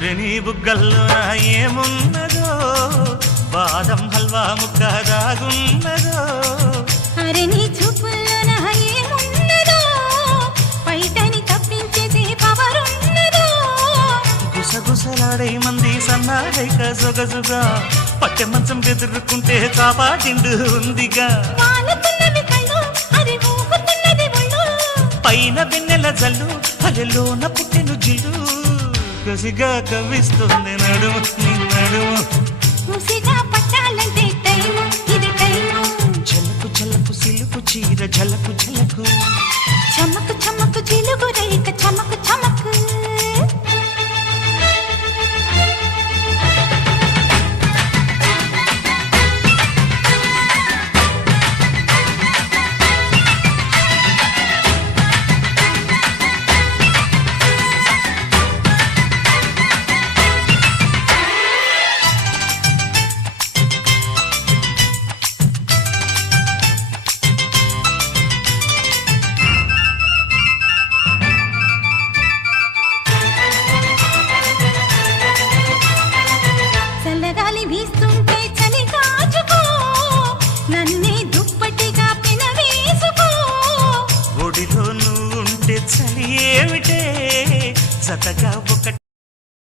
మరి నీ బుగ్గల్లో ఏమున్నదో బాదం హల్వా ముక్క దాగున్నదో అరే నీ చూపుల్లో ఏమున్నదో బయటని తప్పించేసే పవర్ ఉన్నదో గుసగుసలాడే మంది సన్నాడైక జొగజుగా పట్టె మంచం బెదురుకుంటే కాపాటిండు ఉందిగా వాలుతున్నవి కళ్ళు అది ఊగుతున్నది ఒళ్ళు పైన వెన్నెల జల్లు అలెలోన పుట్టెను జిల్లు కసిగా కవిస్తుంది నడుము నీ నడుము ముసిగా పట్టాలంటే టైము ఇది టైము చలకు చలకు సిలుకు చీర ఝలకు ఝలకు చమకు చమకు చిలుగు రేఖ చమకు చమకు చల్లగాలి వీస్తుంటే చలి కాచుకో నన్నే దుప్పటిగా పినవేసుకో ఒడిలో నువ్వుంటే చలి ఏమిటే జతగా ఒకటి